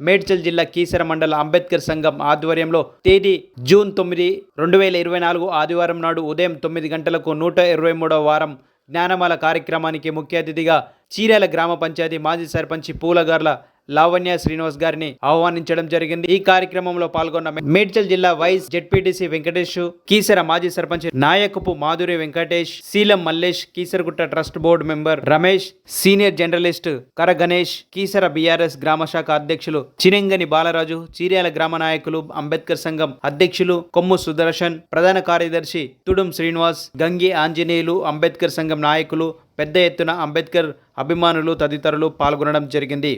మేడ్చల్ జిల్లా కీసర మండల అంబేద్కర్ సంఘం ఆధ్వర్యంలో తేదీ జూన్ తొమ్మిది రెండు వేల ఇరవై నాలుగు ఆదివారం నాడు ఉదయం తొమ్మిది గంటలకు నూట ఇరవై మూడవ వారం జ్ఞానమాల కార్యక్రమానికి ముఖ్య అతిథిగా చీరాల గ్రామ పంచాయతీ మాజీ సర్పంచి పూలగార్ల లావణ్య శ్రీనివాస్ గారిని ఆహ్వానించడం జరిగింది. ఈ కార్యక్రమంలో పాల్గొన్న మేడ్చల్ జిల్లా వైస్ జెడ్పీటీసీ వెంకటేష్ కీసర మాజీ sarpanch Nayakapu Madhuri Venkatesh Sheelam Mallesh Keesaragutta trust board member Ramesh senior journalist Kara Ganesh Keesara BRS గ్రామ శాఖ అధ్యక్షులు చిరంగని బాలరాజు చీర్యాల గ్రామ నాయకులు అంబేద్కర్ సంఘం అధ్యక్షులు కొమ్ము సుదర్శన్ ప్రధాన కార్యదర్శి తుడుం శ్రీనివాస్ గంగి ఆంజనేయులు అంబేద్కర్ సంఘం నాయకులు పెద్ద ఎత్తున అంబేద్కర్ అభిమానులు తదితరులు పాల్గొనడం జరిగింది.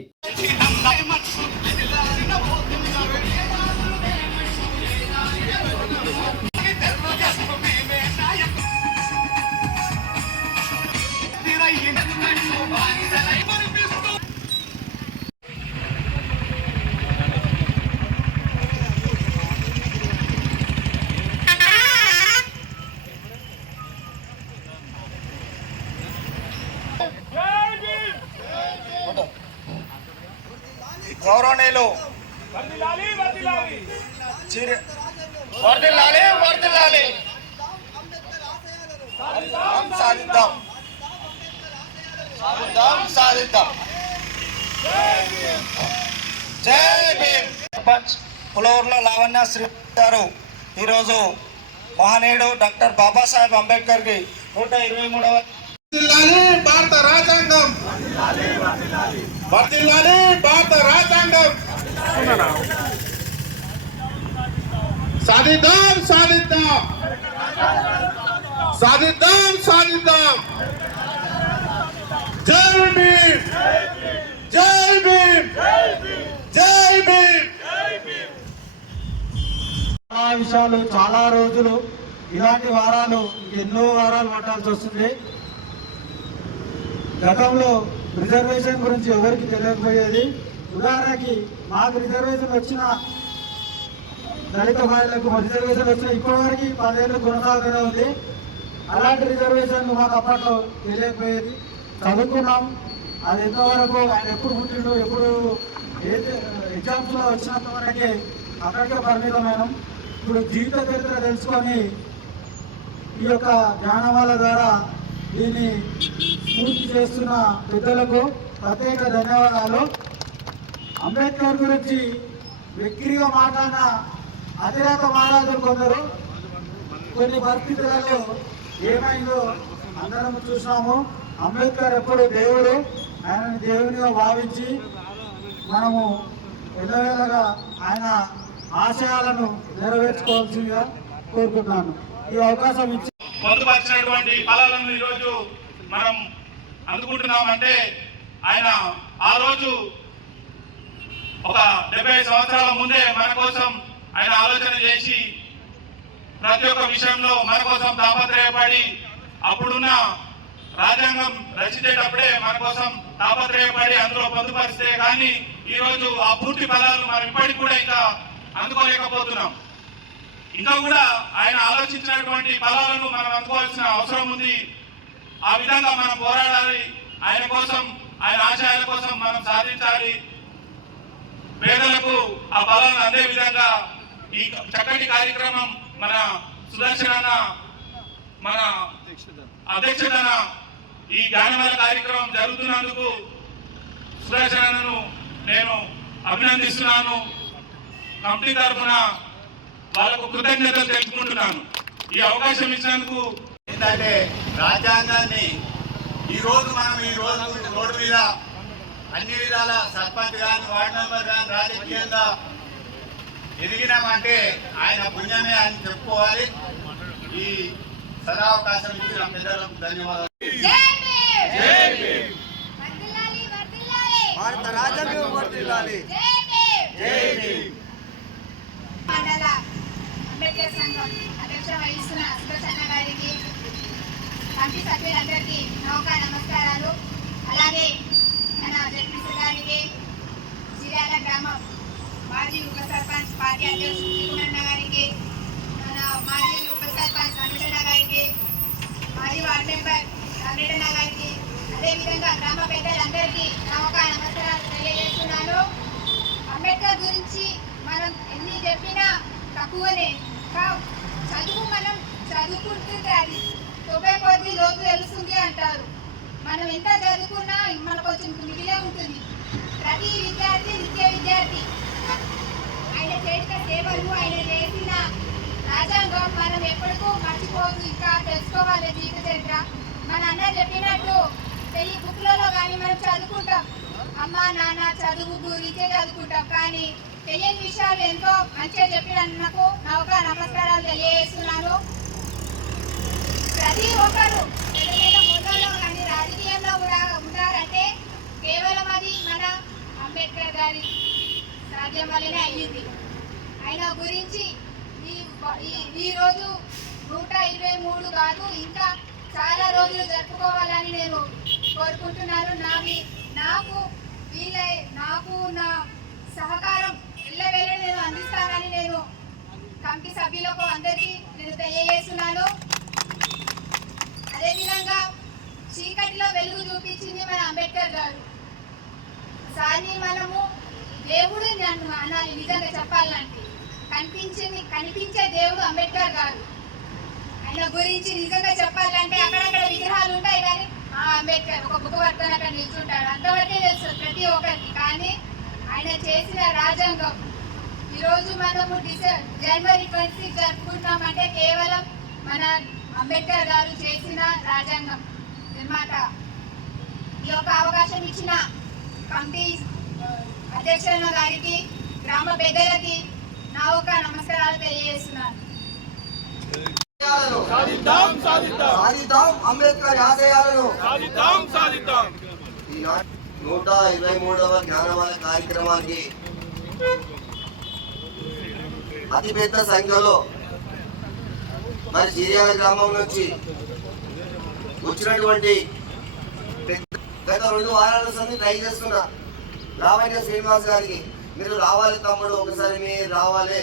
గౌరవనీయులు వర్దిల్లాలి వర్దిల్లాలి. సాధిద్దాం సాధిద్దాం. సాధిద్దాం సాధిద్దాం. జై భీమ్. సర్పంచ్ పులవర్ల లావణ్య శ్రీ గారు ఈరోజు మహనీయుడు డాక్టర్ బాబాసాహెబ్ అంబేద్కర్కి నూట ఇరవై మూడవ భారత రాజ్యాంగం. భారత రాజ్యాంగం. సాధిద్దాం సాధిద్దాం. సాధిద్దాం సాధిద్దాం. జై భీమ్. జై భీమ్. జై భీమ్. చాలా విషయాలు చాలా రోజులు ఇలాంటి వారాలు ఎన్నో వారాలు పట్టాల్సి వస్తుంది. గతంలో రిజర్వేషన్ గురించి ఎవరికి తెలియకపోయేది? ఉదాహరణకి మాకు రిజర్వేషన్ వచ్చిన దళిత మహిళలకు రిజర్వేషన్ వచ్చిన ఇప్పటివరకు పదేళ్ళు కొనసాగుతూనే ఉంది. అలాంటి రిజర్వేషన్ మాకు అప్పట్లో తెలియకపోయేది. చదువుకున్నాం. అది ఎంతవరకు ఆయన ఎప్పుడు పుట్టిండు ఎప్పుడు ఏ ఎగ్జామ్స్లో వచ్చినంత వరకే అక్కడికే పరిమితమైన ఇప్పుడు జీవిత చరిత్ర తెలుసుకొని ఈ యొక్క జ్ఞానమాల ద్వారా దీన్ని పూర్తి చేస్తున్న పెద్దలకు ప్రత్యేక ధన్యవాదాలు. అంబేద్కర్ గురించి వెక్కిరిగా మాట్లాడిన అతిరేక మహారాజులు కొందరు. కొన్ని పరిస్థితులలో ఏమైందో అందరం చూసాము అంబేద్కర్ ఎప్పుడు దేవుడు ఆయనని దేవునిగా భావించి మనము ఎల్లవేళగా ఆయన ఆశయాలను నెరవేర్చుకోవాల్సిందిగా కోరుకుంటున్నాను. ఈ అవకాశం ఇచ్చి పొందుపరిచినటువంటి ఫలాలను ఈరోజు మనం అందుకుంటున్నామంటే ఆయన ఆ రోజు ఒక డెబ్బై సంవత్సరాల ముందే మన కోసం ఆయన ఆలోచన చేసి ప్రతి ఒక్క విషయంలో మన కోసం తాపత్రయపడి అప్పుడున్న రాజ్యాంగం రచించేటప్పుడే మన కోసం తాపత్రయపడి అందులో పొందుపరిస్తే కానీ ఈరోజు ఆ పూర్తి పదాలు మనం ఇప్పటికి కూడా ఇంకా అందుకోలేకపోతున్నాం. ఇంకా కూడా ఆయన ఆలోచించినటువంటి ఫలాలను మనం అందుకోవాల్సిన అవసరం ఉంది. ఆ విధంగా మనం పోరాడాలి. ఆయన కోసం ఆయన ఆశయాల కోసం మనం సాధించాలి. పేదలకు ఆ బలాన్ని అందే విధంగా ఈ చక్కటి కార్యక్రమం మన సుదర్శన మన అధ్యక్షతన ఈ గానమల కార్యక్రమం జరుగుతున్నందుకు సుదర్శనను నేను అభినందిస్తున్నాను. కంపెనీ తరఫున వాళ్ళకు కృతజ్ఞతలు తెలుసుకుంటున్నాను ఈ అవకాశం ఇచ్చినందుకు ఏంటంటే రాజ్యాంగాన్ని ఈరోజు మనం ఈ రోజు రోడ్డు మీద అన్ని విధాల సర్పంచ్ కానీ వార్డు మెంబర్ కానీ రాజకీయంగా ఎదిగినామంటే ఆయన పుణ్యమే అని చెప్పుకోవాలి. ఈ సదావకాశం ఇచ్చిన పెద్దలకు ధన్యవాదాలు. భారత రాజ్యాంగం మండల అంబేద్కర్ సంఘం అధ్యక్ష వహిస్తున్న సుదర్శన గారికి కమిటీ సభ్యులందరికీ నౌకా నమస్కారాలు. అలాగే మన జడ్పీసీ జిల్లాల గ్రామం. మాజీ ఉప సర్పంచ్ పార్టీ అధ్యక్షుడు శ్రీకుమన్న గారికి మన మాజీ ఉప సర్పంచ్ వెంకటన్న గారికి మాజీ వార్డు మెంబర్ వెంకటన్న గారికి అదేవిధంగా గ్రామ పెద్దలందరికీ నా ఒక నమస్కారాలు తెలియజేస్తున్నాను. అంబేద్కర్ గురించి మనం ఎన్ని చెప్పినా తక్కువనే కా- చదువు మనం చదువుకుంటుంటే అది తొంభై కొద్ది లోతు తెలుస్తుంది అంటారు. మనం ఎంత చదువుకున్నా మనకు కొంచెం మిగిలే ఉంటుంది. ప్రతి విద్యార్థి నిత్య విద్యార్థి ఆయన చేసిన సేవలు ఆయన చేసిన రాజ్యాంగం మనం ఎప్పటికూ మర్చిపోదు. ఇంకా తెలుసుకోవాలి జీవిత చరిత్ర. మన అన్న చెప్పినట్టు పెళ్ళి బుక్లలో కానీ మనం చదువుకుంటాం. అమ్మ నాన్న చదువు గురించే చదువుకుంటాం. కానీ తెలియని విషయాలు ఎంతో మంచిగా చెప్పినందుకు నా ఒక నమస్కారాలు తెలియజేస్తున్నాను. ప్రతి ఒక్కరు పెద్ద పెద్ద హోదాలో కానీ రాజకీయంలో కూడా ఉన్నారంటే కేవలం అది మన అంబేద్కర్ గారి సాధ్యం వల్లనే అయ్యింది. ఆయన గురించి ఈ ఈ- నూట ఇరవై మూడు కాదు ఇంకా చాలా రోజులు జరుపుకోవాలని నేను కోరుకుంటున్నాను. నావి నాకు వీళ్ళ నాకు నా సహకారం ఎల్లవేళ నేను అందిస్తానని నేను కమిటీ సభ్యులకు అందరికీ నేను తెలియజేస్తున్నాను. అదేవిధంగా చీకటిలో వెలుగు చూపించింది మన అంబేద్కర్ గారు. సార్ని మనము దేవుడు నన్ను అనాలి నిజంగా చెప్పాలంటే కనిపించింది కనిపించే దేవుడు అంబేద్కర్ గారు. ఆయన గురించి నిజంగా చెప్పాలంటే అక్కడక్కడ విగ్రహాలు ఉంటాయి కానీ ఆ అంబేద్కర్ ఒక బుక్ పట్టుకొని అక్కడ నిల్చుంటాడు. అంతవరకే తెలుసు ప్రతి ఒక్కరికి. కానీ ఆయన చేసిన రాజ్యాంగం ఈరోజు మనము డిసెంబర్ జనవరి ట్వంటీ సిక్స్ జరుపుకుంటున్నామంటే కేవలం మన అంబేద్కర్ గారు చేసిన రాజ్యాంగం నిర్మాత ఈ యొక్క అవకాశం ఇచ్చిన కమిటీ అధ్యక్షుల గారికి గ్రామ పెద్దలకి నా ఒక నమస్కారాలు తెలియజేస్తున్నాను. సాధిద్దాం అంబేద్కర్ ఆశయాలను. సాధిద్దాం సాధిద్దాం. ఈనాటి నూట ఇరవై మూడవ జ్ఞానవాద కార్యక్రమానికి అతి పెద్ద సంఖ్యలో మరి చిరియాల గ్రామం నుంచి వచ్చినటువంటి పెద్ద- గత రెండు వారాల సంది ట్రై చేస్తున్నా. లావణ్య శ్రీనివాస్ గారికి. మీరు రావాలి తమ్ముడు ఒకసారి మీరు రావాలి.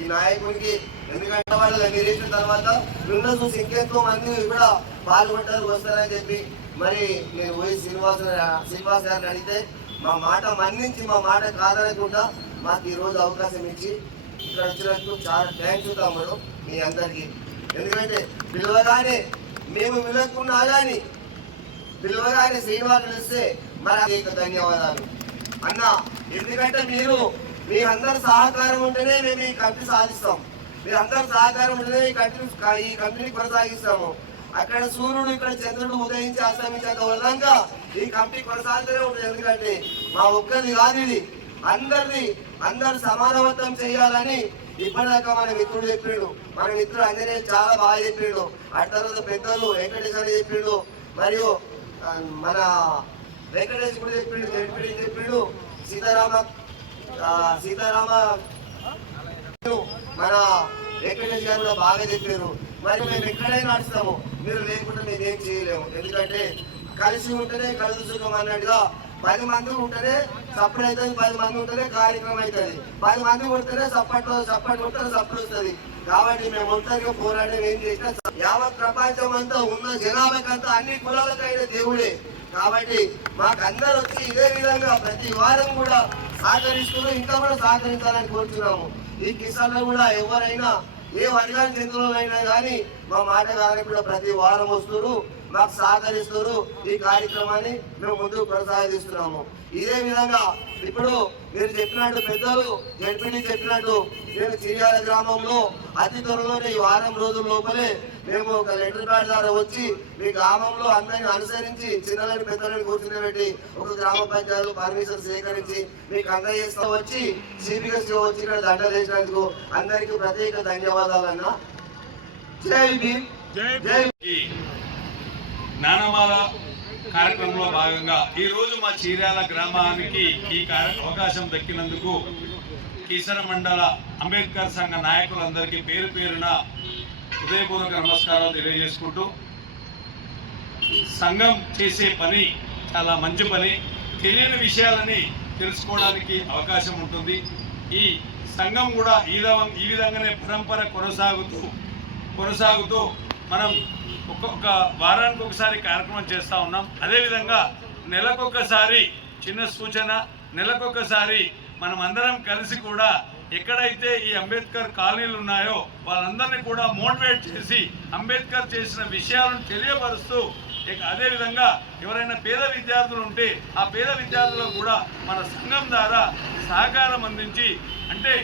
ఈ నాయకుడికి ఎందుకంటే వాళ్ళు మీరు వేసిన తర్వాత రెండు చూసి ఇంకెంతో మంది కూడా పాల్గొంటారు వస్తారని చెప్పి. మరి నేను పోయి శ్రీనివాస్ శ్రీనివాస్ గారిని అడిగితే మా మాట మన్నించి మా మాట కాదనకుండా మాకు ఈరోజు అవకాశం ఇచ్చి ఇక్కడ వచ్చినందుకు చాలా థ్యాంక్స్ తమ్ముడు మీ అందరికీ. ఎందుకంటే పిలవగానే మేము విలక్కున్నా కానీ పిలువగానే శ్రీనివాసులు ఇస్తే మరి అనేక ధన్యవాదాలు. అన్న ఎందుకంటే మీరు మీ అందరి సహకారం ఉంటేనే మేము ఈ కంపెనీ సాధిస్తాం. మీ అందరి సహకారం ఉంటేనే ఈ కంపెనీ ఈ కంపెనీ కొనసాగిస్తాము. అక్కడ సూర్యుడు ఇక్కడ చంద్రుడు ఉదయించి అస్తమించేంత విధంగా ఈ కంపెనీ కొనసాగుతూనే ఉంటుంది. ఎందుకంటే మా ఒక్కరిది కాదు ఇది. అందరిది అందరు సమానవంతం చేయాలని ఇప్పటిదాకా మన మిత్రుడు చెప్పిండు మన మిత్రుడు అందరినీ చాలా బాగా చెప్పిండు ఆ తర్వాత పెద్దలు వెంకటేశ్వర చెప్పిండు మరియు మన వెంకటేష్ కూడా చెప్పిండు జడ్పీడి చెప్పిండు. సీతారామ సీతారామ మన వెంకటేష్ గారు కూడా బాగా చెప్పారు. మరి మేము ఎక్కడైనా నడుస్తాము. మీరు లేకుండా మేము ఏం చేయలేము. ఎందుకంటే కలిసి ఉంటేనే కలిసి సుఖం అన్నట్టుగా పది మంది ఉంటేనే సప్పుడు అవుతుంది పది మంది ఉంటేనే కార్యక్రమం అవుతుంది. పది మంది కొడితేనే సప్పట్లో సప్పటి కొడితే సప్పుడు వస్తుంది. కాబట్టి మేము ఒంటరిగా పోరాటం ఏం చేసినా యావత్ ప్రపంచం అంతా ఉన్న జనాభాకంతా అన్ని కులాలకైన దేవుడే. కాబట్టి మాకు అందరూ వచ్చి ఇదే విధంగా ప్రతి వారం కూడా సహకరిస్తూ ఇంకా కూడా సహకరించాలని కోరుతున్నాము ఈ కిసాన్లో కూడా ఎవరైనా ఏ వర్గానికి చెందినైనా కానీ మా మాట కూడా ప్రతి వారం వస్తున్నారు. మాకు సహకరిస్తారు ఈ కార్యక్రమాన్ని మేము ముందుకు కొనసాగిస్తున్నాము. ఇదే విధంగా ఇప్పుడు మీరు చెప్పినట్టు పెద్దలు జడ్పీని చెప్పినట్టు మేము చిరియాల గ్రామంలో అతి త్వరలోనే ఈ వారం రోజుల లోపలే మేము ఒక లెటర్ ప్యాడ్ ద్వారా వచ్చి మీ గ్రామంలో అందరిని అనుసరించి చిన్నలని పెద్దలని కూర్చుని ఒక గ్రామ పంచాయతీలో పర్మిషన్ సేకరించి మీకు అందజేస్తూ వచ్చి సిపిఎస్ వచ్చి ఇక్కడ దండలు వేసినందుకు అందరికీ ప్రత్యేక ధన్యవాదాలు అన్న జై భీమ్. జై ఈ జ్ఞానమాల కార్యక్రమంలో భాగంగా ఈరోజు మా చీరాల గ్రామానికి ఈ కార్య- అవకాశం దక్కినందుకు కిసర మండల అంబేద్కర్ సంఘ నాయకులందరికీ పేరు పేరున హృదయపూర్వక నమస్కారాలు తెలియజేసుకుంటూ సంఘం చేసే పని చాలా మంచి పని. తెలియని విషయాలని తెలుసుకోవడానికి అవకాశం ఉంటుంది. ఈ సంఘం కూడా ఈ ఈ విధంగానే పరంపర కొనసాగుతూ కొనసాగుతూ మనం ఒక్కొక్క వారానికి ఒకసారి కార్యక్రమం చేస్తూ ఉన్నాం. అదేవిధంగా నెలకొకసారి చిన్న సూచన నెలకొకసారి మనం అందరం కలిసి కూడా ఎక్కడైతే ఈ అంబేద్కర్ కాలనీలు ఉన్నాయో వాళ్ళందరినీ కూడా మోటివేట్ చేసి అంబేద్కర్ చేసిన విషయాలను తెలియపరుస్తూ ఇక అదేవిధంగా ఎవరైనా పేద విద్యార్థులు ఉంటే ఆ పేద విద్యార్థులకు కూడా మన సంఘం ద్వారా సహకారం అందించి అంటే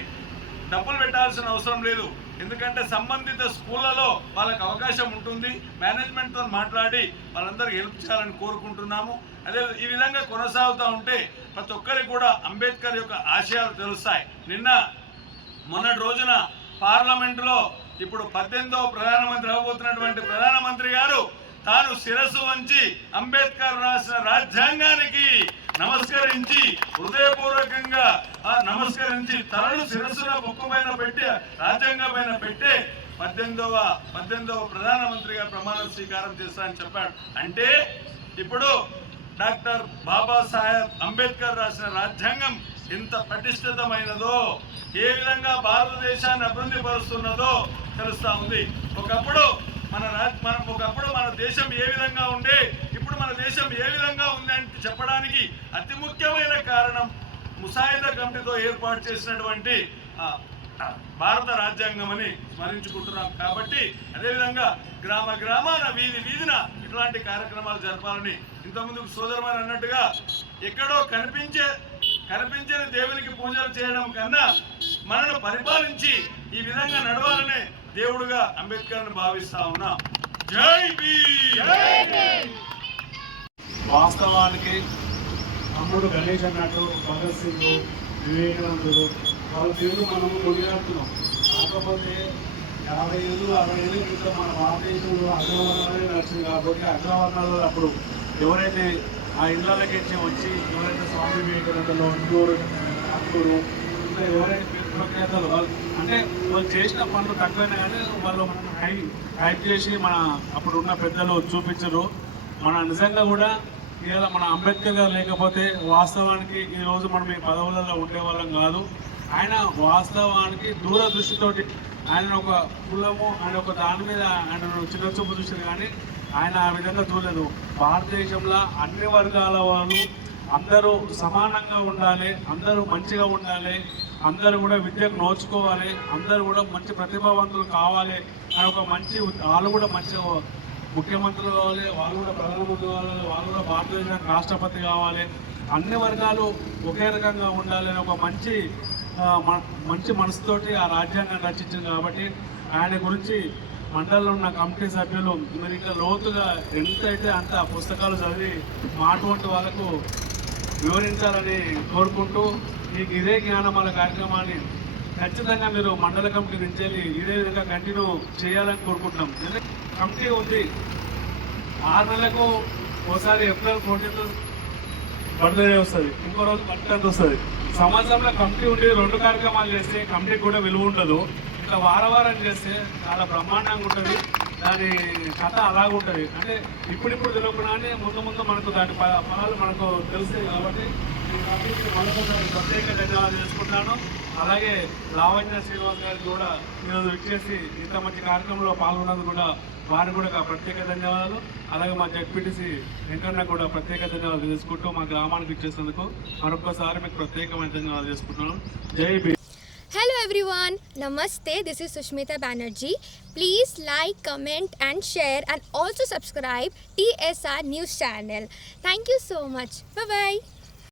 డబ్బులు పెట్టాల్సిన అవసరం లేదు. ఎందుకంటే సంబంధిత స్కూళ్ళలో వాళ్ళకి అవకాశం ఉంటుంది. మేనేజ్మెంట్తో మాట్లాడి వాళ్ళందరికీ హెల్ప్ చేయాలని కోరుకుంటున్నాము. అదే ఈ విధంగా కొనసాగుతూ ఉంటే ప్రతి ఒక్కరికి కూడా అంబేద్కర్ యొక్క ఆశయాలు తెలుస్తాయి. నిన్న మొన్నటి రోజున పార్లమెంటులో ఇప్పుడు పద్దెనిమిదవ ప్రధానమంత్రి అవ్వబోతున్నటువంటి ప్రధానమంత్రి గారు తాను శిరస్సు వంచి అంబేద్కర్ రాసిన రాజ్యాంగానికి నమస్కరించి హృదయపూర్వకంగా ఆ నమస్కరించి తలను శిరస్సున బొక్క పైన పెట్టి రాజ్యాంగం పైన పెట్టే పద్దెనిమిదవ పద్దెనిమిదవ ప్రధానమంత్రిగా ప్రమాణ స్వీకారం చేస్తానని చెప్పాడు. అంటే ఇప్పుడు డాక్టర్ బాబాసాహెబ్ అంబేద్కర్ రాసిన రాజ్యాంగం ఎంత పటిష్టతమైనదో ఏ విధంగా భారతదేశాన్ని అభివృద్ధి పరుస్తున్నదో తెలుస్తా ఉంది. ఒకప్పుడు మన మనం ఒకప్పుడు మన దేశం ఏ విధంగా ఉండే ఇప్పుడు మన దేశం ఏ విధంగా ఉంది అని చెప్పడానికి అతి ముఖ్యమైన కారణం ముసాయిదా కమిటీతో ఏర్పాటు చేసినటువంటి భారత రాజ్యాంగం అని స్మరించుకుంటున్నాం. కాబట్టి అదేవిధంగా గ్రామ గ్రామాన వీధి వీధిన ఇట్లాంటి కార్యక్రమాలు జరపాలని ఇంతకుముందు సోదరమని అన్నట్టుగా ఎక్కడో కనిపించే కనిపించని దేవునికి పూజలు చేయడం కన్నా మనను పరిపాలించి ఈ విధంగా నడవాలనే దేవుడుగా అంబేద్కర్ని భావిస్తా ఉన్నాం. జై వాస్తవానికి తమ్ముడు గణేష్ అన్నట్టు భగత్ సింగ్ వివేకానందుడు వాళ్ళ పేర్లు మనము కొనియాడుతున్నాం. కాకపోతే యాభై ఏళ్ళు అరవై ఏళ్ళ క్రితం మన భారతదేశంలో అగ్రవర్ణాలే నడిచింది కాబట్టి అగ్రవర్ణాలు అప్పుడు ఎవరైతే ఆ ఇళ్ళకి వచ్చి ఎవరైతే స్వామి వివేకానందలో ఇంకోరు అక్కురు ఇంకా ఎవరైతే పేరు వాళ్ళు అంటే వాళ్ళు చేసిన పనులు తక్కువైనా కానీ వాళ్ళు హై హైప్ చేసి మన అప్పుడు ఉన్న పెద్దలు చూపించరు. మన నిజంగా కూడా ఇవాళ మన అంబేద్కర్ గారు లేకపోతే వాస్తవానికి ఈరోజు మనం ఈ పదవులలో ఉండేవాళ్ళం కాదు. ఆయన వాస్తవానికి దూరదృష్టితోటి ఆయన ఒక కులము ఆయన ఒక దాని మీద ఆయన చిన్న చూపు చూసారు కానీ ఆయన ఆ విధంగా చూడలేదు. భారతదేశంలో అన్ని వర్గాల వాళ్ళు అందరూ సమానంగా ఉండాలి అందరూ మంచిగా ఉండాలి అందరూ కూడా విద్యకు నోచుకోవాలి అందరూ కూడా మంచి ప్రతిభావంతులు కావాలి అని ఒక మంచి వాళ్ళు కూడా మంచి ముఖ్యమంత్రులు కావాలి వాళ్ళు కూడా ప్రధానమంత్రి కావాలి వాళ్ళు కూడా భారతదేశానికి రాష్ట్రపతి కావాలి. అన్ని వర్గాలు ఒకే రకంగా ఉండాలని ఒక మంచి మ- మంచి మనసుతోటి ఆ రాజ్యాంగాన్ని రచించింది కాబట్టి ఆయన గురించి మండలంలో ఉన్న కమిటీ సభ్యులు మీరు ఇంకా లోతుగా ఎంతైతే అంత పుస్తకాలు చదివి మాటువంటి వాళ్ళకు వివరించాలని కోరుకుంటూ మీకు ఇదే జ్ఞానమాల కార్యక్రమాన్ని ఖచ్చితంగా మీరు మండల కమిటీ నుంచి ఇదే విధంగా కంటిన్యూ చేయాలని కోరుకుంటున్నాం. కమిటీ ఉంది. ఆరు నెలలకు ఒకసారి ఏప్రిల్ ఫోర్టీన్త్ బర్త్డే వస్తుంది. ఇంకో రోజు బర్త్డే వస్తుంది. సమాజంలో కమిటీ ఉండి రెండు కార్యక్రమాలు చేస్తే కమిటీ కూడా విలువ ఉండదు. ఇట్లా వారం వారం చేస్తే చాలా బ్రహ్మాండంగా ఉంటుంది. దాని కథ అలాగ ఉంటుంది. అంటే ఇప్పుడిప్పుడు తెలియకుండానే ముందు ముందు మనకు దాని ఫలాలు మనకు తెలుస్తాయి కాబట్టి ఈ కమిటీకి ప్రత్యేక ధన్యవాదాలు చేసుకుంటున్నాను అలాగే లావణ్య శ్రీనివాస్ గారికి కూడా ఈరోజు వచ్చేసి ఇంత మంచి కార్యక్రమంలో పాల్గొన్నందుకు కూడా వారికి కూడా ఒక ప్రత్యేక ధన్యవాదాలు. అలాగే మా జడ్పీటీసీ వెంకన్న కూడా ప్రత్యేక ధన్యవాదాలు తెలుసుకుంటూ మా గ్రామానికి ఇచ్చేసినందుకు మరొకసారి మీకు ప్రత్యేకమైన ధన్యవాదాలు చేసుకుంటున్నాను జై బీ హలో ఎవ్రీవాన్ నమస్తే this is Sushmita Banerjee please like comment and share and also subscribe TSR news channel thank you so much bye.